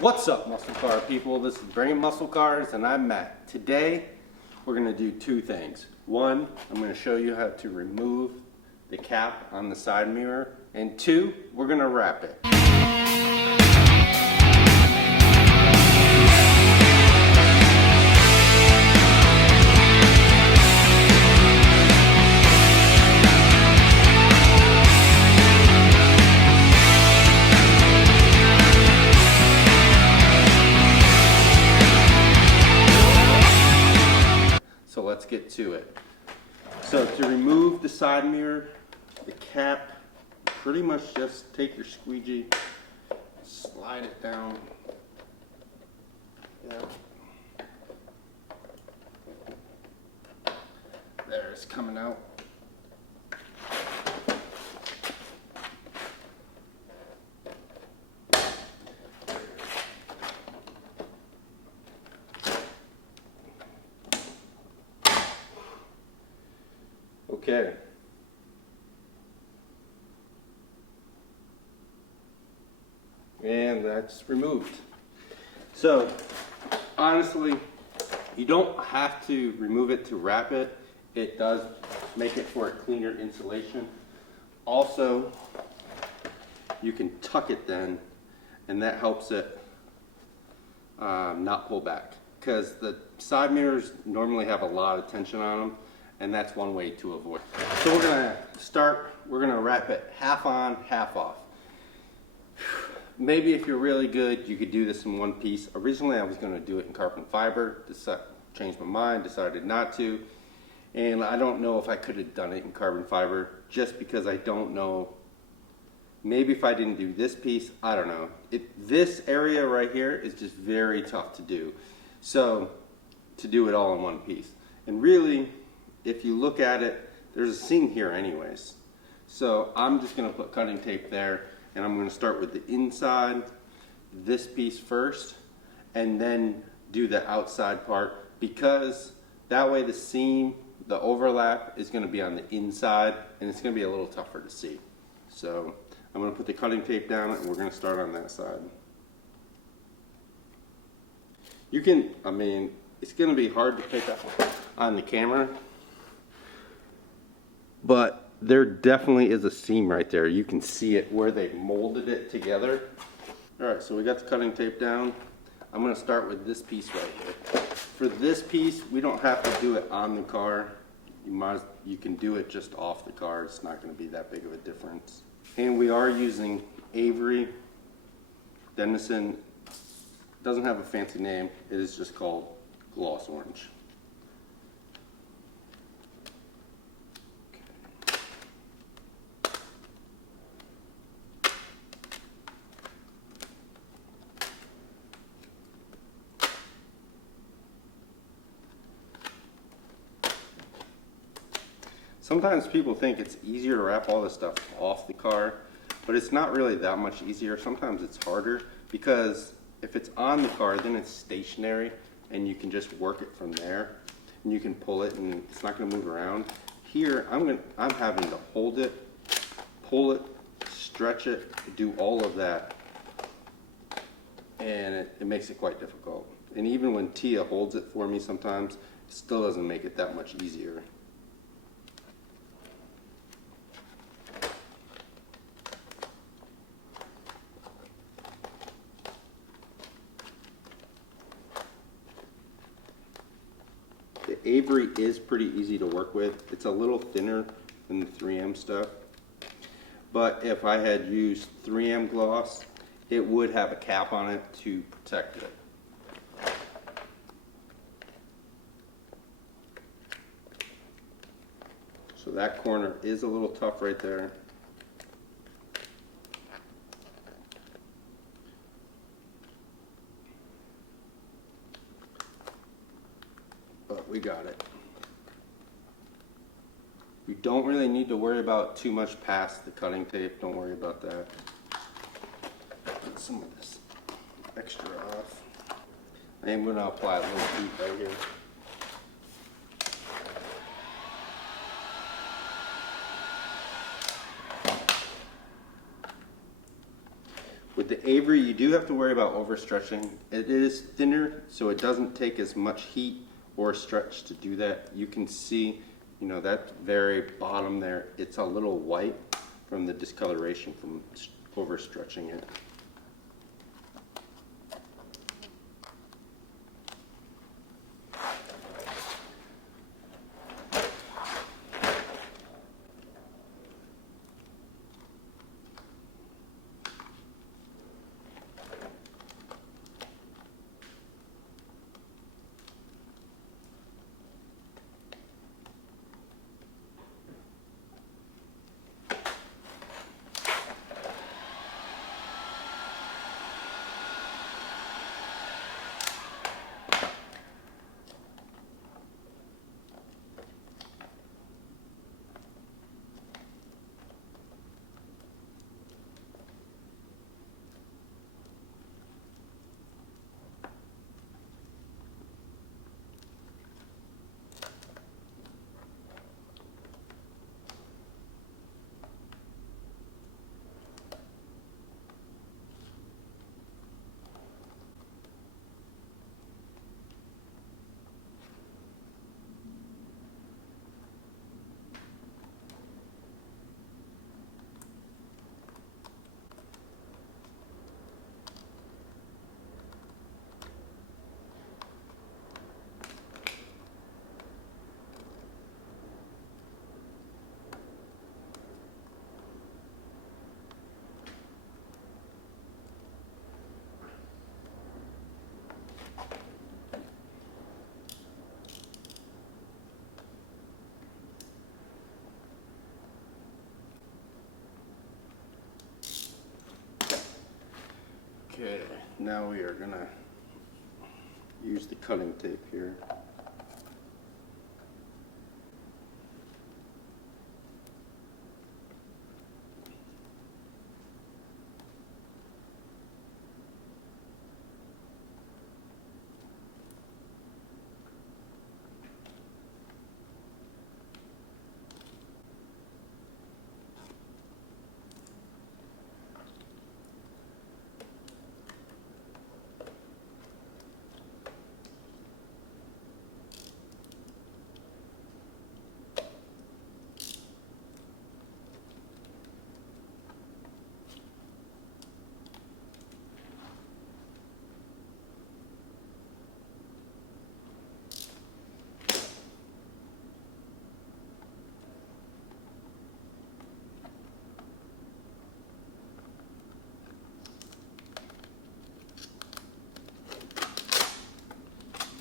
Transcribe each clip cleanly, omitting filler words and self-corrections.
What's up, muscle car people? This is Bringing Muscle Cars and I'm Matt. Today we're going to do two things. One, I'm going to show you how to remove the cap on the side mirror, and two, we're going to wrap it. So let's get to it. So to remove the side mirror, the cap, pretty much just take your squeegee, slide it down. Yep. There, it's coming out. Okay. And that's removed. So, honestly, you don't have to remove it to wrap it. It does make it for a cleaner insulation. Also, you can tuck it then, and that helps it not pull back. Because the side mirrors normally have a lot of tension on them, and that's one way to avoid. So we're gonna wrap it half on, half off. Maybe if you're really good, you could do this in one piece. Originally I was gonna do it in carbon fiber, changed my mind, decided not to. And I don't know if I could have done it in carbon fiber, just because I don't know. Maybe if I didn't do this piece, I don't know. This area right here is just very tough to do. So, to do it all in one piece. And really, if you look at it, there's a seam here anyways. So I'm just gonna put cutting tape there, and I'm gonna start with the inside, this piece first, and then do the outside part, because that way the seam, the overlap is gonna be on the inside, and it's gonna be a little tougher to see. So I'm gonna put the cutting tape down, and we're gonna start on that side. You can, it's gonna be hard to pick up on the camera, but there definitely is a seam right there. You can see it where they molded it together. Alright, so we got the cutting tape down. I'm going to start with this piece right here. For this piece, we don't have to do it on the car. You can do it just off the car. It's not going to be that big of a difference. And we are using Avery Denison. Doesn't have a fancy name. It is just called Gloss Orange. Sometimes people think it's easier to wrap all this stuff off the car, but it's not really that much easier. Sometimes it's harder, because if it's on the car, then it's stationary and you can just work it from there, and you can pull it and it's not going to move around. Here I'm having to hold it, pull it, stretch it, do all of that, and it makes it quite difficult. And even when Tia holds it for me sometimes, it still doesn't make it that much easier. The Avery is pretty easy to work with. It's a little thinner than the 3M stuff. But if I had used 3M gloss, it would have a cap on it to protect it. So that corner is a little tough right there. But we got it. You don't really need to worry about too much past the cutting tape. Don't worry about that. Get some of this extra off. I'm going to apply a little heat right here. With the Avery, you do have to worry about overstretching. It is thinner, so it doesn't take as much heat or stretch to do that. You can see, you know, that very bottom there, it's a little white from the discoloration from overstretching it. Okay, now we are gonna use the cutting tape here.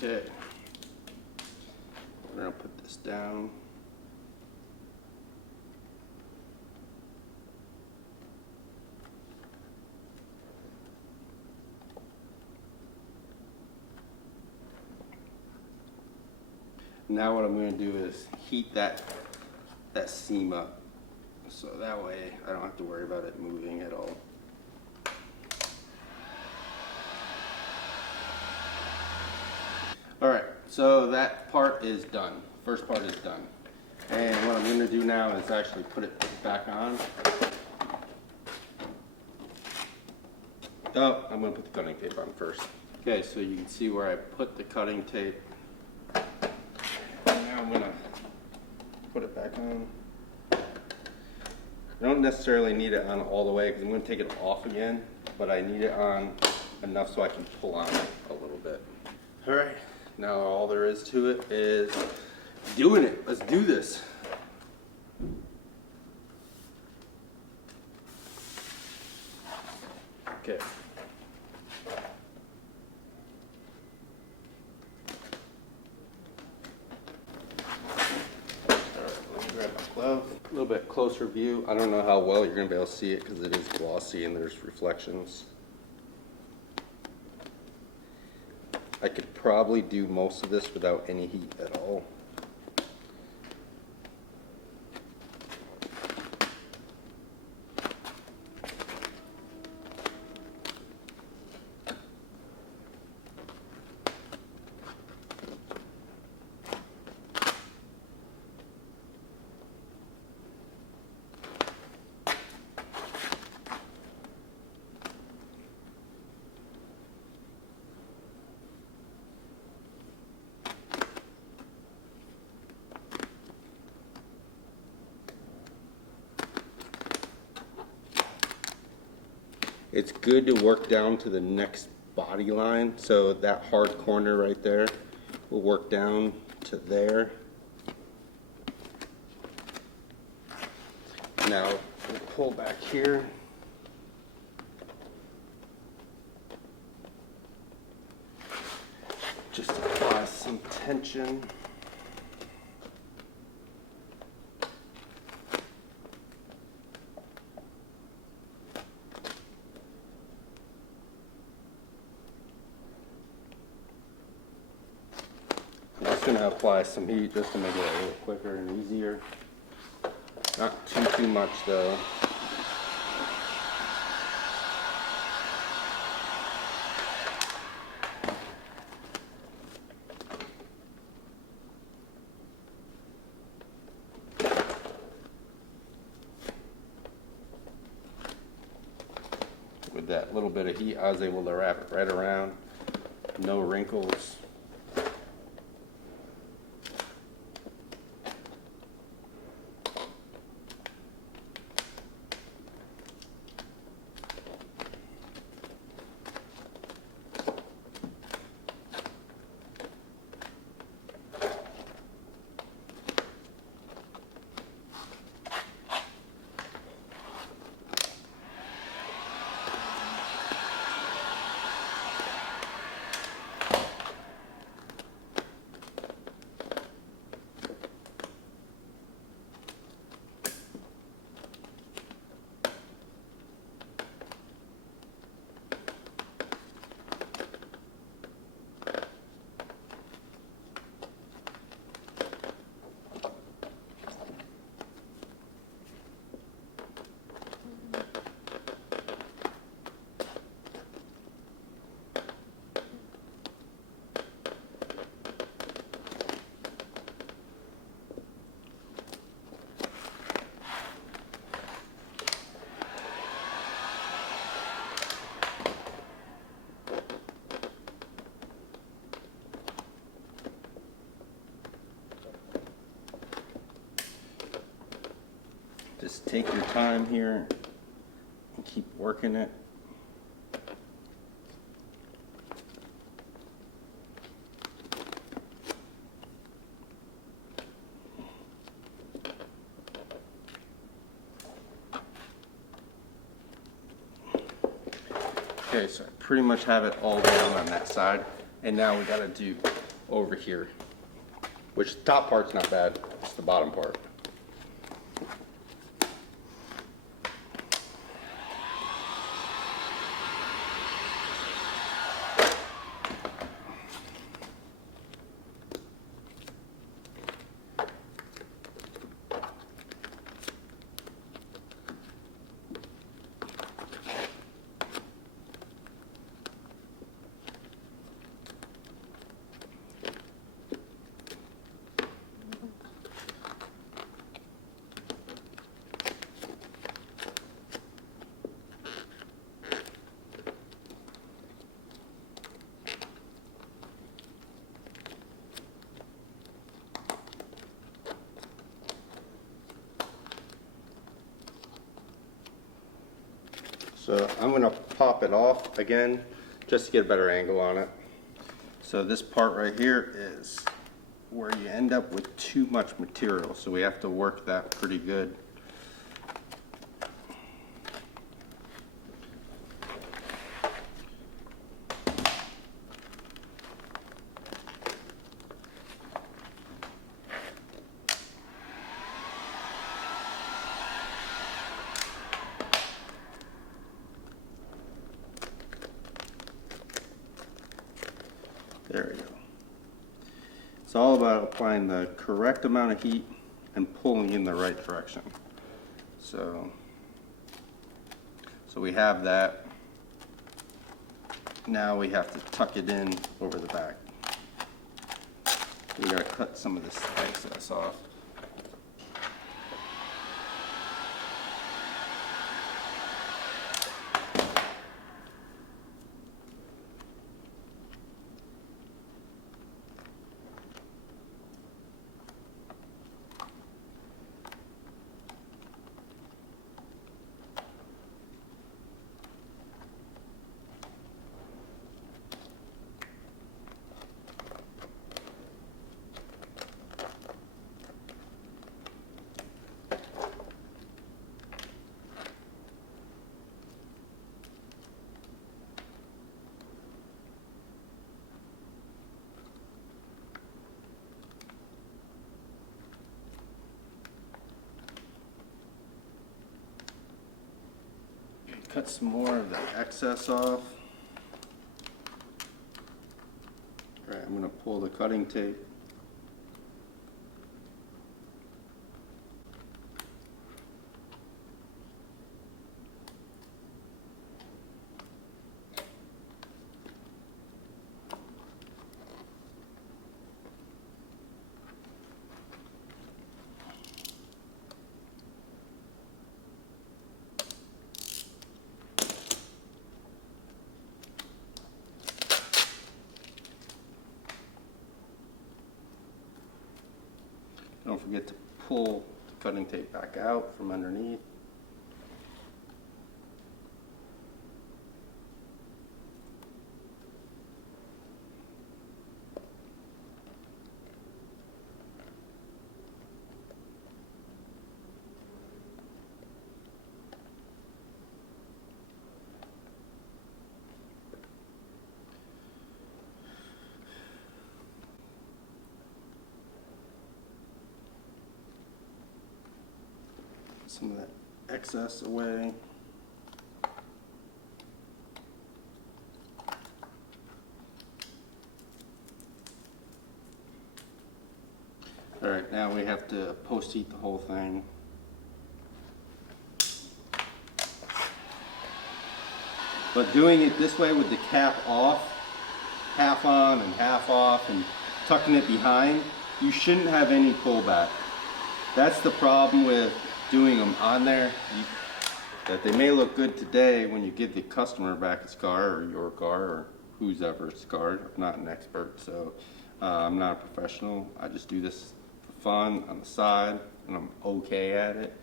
Okay, we're gonna put this down. Now what I'm gonna do is heat that seam up, so that way I don't have to worry about it moving at all. All right, so that part is done. First part is done. And what I'm gonna do now is actually put it back on. Oh, I'm gonna put the cutting tape on first. Okay, so you can see where I put the cutting tape. Now I'm gonna put it back on. I don't necessarily need it on all the way because I'm gonna take it off again, but I need it on enough so I can pull on it a little bit. All right. Now all there is to it is doing it. Let's do this. Okay. All right, let me grab my glove. A little bit closer view. I don't know how well you're gonna be able to see it because it is glossy and there's reflections. I could probably do most of this without any heat at all. it's good to work down to the next body line. So that hard corner right there will work down to there. Now we'll pull back here. Just apply some tension. I'm just going to apply some heat just to make it a little quicker and easier. Not too much though. With that little bit of heat, I was able to wrap it right around. No wrinkles. Just take your time here and keep working it. Okay, so I pretty much have it all down on that side, and now we gotta do over here, which the top part's not bad, it's the bottom part. So I'm going to pop it off again just to get a better angle on it. So this part right here is where you end up with too much material, so we have to work that pretty good. There we go. It's all about applying the correct amount of heat and pulling in the right direction. So we have that. Now we have to tuck it in over the back. We gotta cut some of this excess off. cut some more of the excess off. All right, I'm going to pull the cutting tape. Don't forget to pull the cutting tape back out from underneath. Some of that excess away. All right, now we have to post heat the whole thing. But doing it this way with the cap off, half on and half off, and tucking it behind, you shouldn't have any pullback. That's the problem with doing them on there, that they may look good today when you give the customer back his car or your car or who's ever's car. I'm not an expert, so I'm not a professional. I just do this for fun on the side, and I'm okay at it.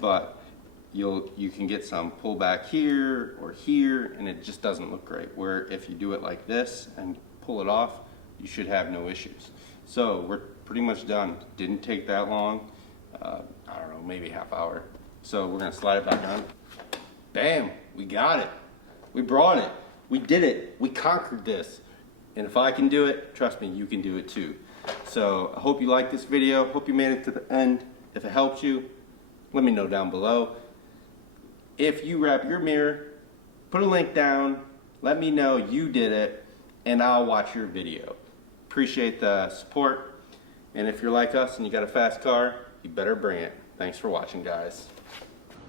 But you can get some pullback here or here, and it just doesn't look great. Where if you do it like this and pull it off, you should have no issues. So we're pretty much done. Didn't take that long. I don't know, maybe half hour. So we're gonna slide it back on. Bam, we got it. We brought it. We did it. We conquered this. And if I can do it, trust me, you can do it too. So I hope you liked this video. Hope you made it to the end. If it helped you, let me know down below. If you wrap your mirror, put a link down. Let me know you did it, and I'll watch your video. Appreciate the support. And if you're like us and you got a fast car, you better bring it. Thanks for watching, guys.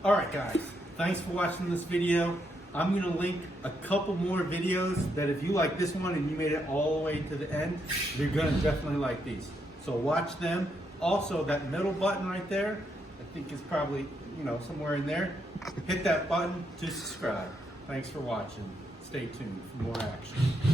All right, guys. Thanks for watching this video. I'm going to link a couple more videos that if you like this one and you made it all the way to the end, you're going to definitely like these. So watch them. Also, that middle button right there, I think is probably, somewhere in there. Hit that button to subscribe. Thanks for watching. Stay tuned for more action.